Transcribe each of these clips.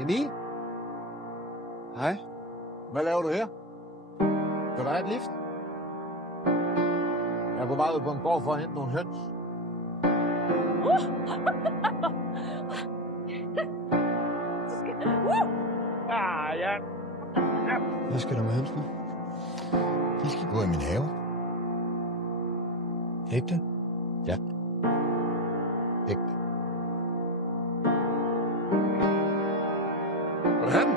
Emil? Hej. Hvad laver du her? Kan du have et lift? Jeg er på vej ud på en gård for at hente nogle høns. Ja. Hvad skal du med hønsene? De skal gå i min have. Ægte? Ja. Ægte. Vil du have den?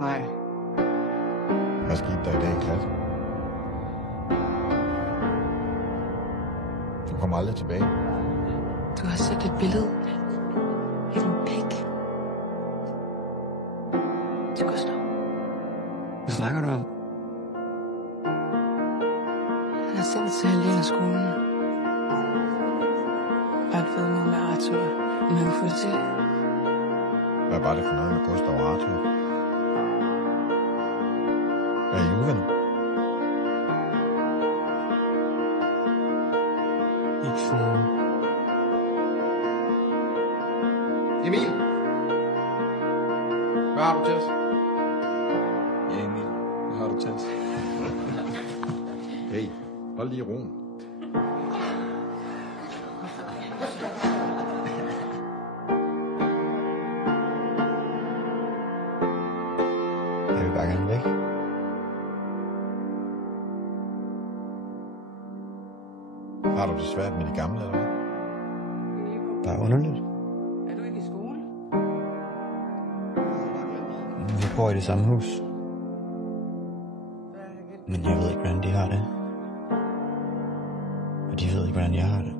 Nej. Hvad skete der i dag i klassen? Du kommer aldrig tilbage. Du har set et billede af din pik. Du kan stå. Hvad snakker du om? Han har sendt til Helene af skolen. Og et vedmål med Arthur. Om han kunne få det til. Hvad var det for noget med Gustav og Arthur? Er I uvenner? Ikke sådan. Emil! Hvad har du til os? Ja, Emil. Hvad har du til os? Hey, hold lige roen. Jeg vil bare gerne væk. Har du det svært med de gamle, eller hvad? Bare underligt. Er du ikke i skole? Vi bor i det samme hus. Men jeg ved ikke, hvordan de har det. Og de ved ikke, hvordan jeg har det.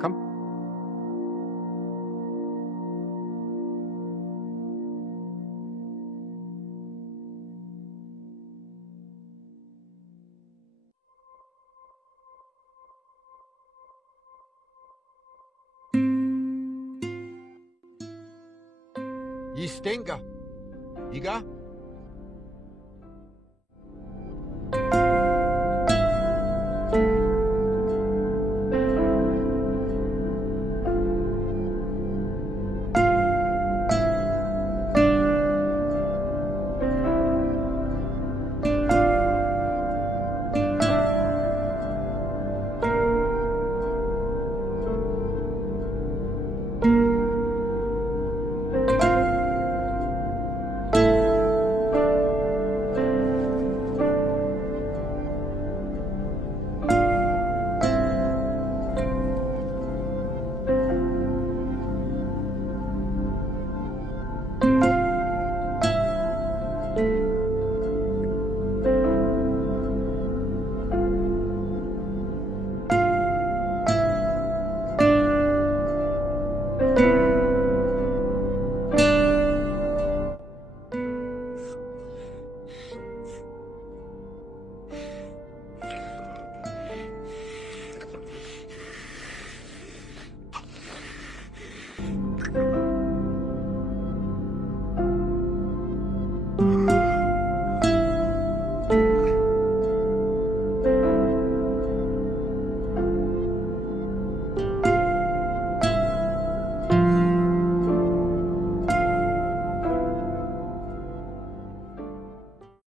Kom. I stinker. I gør?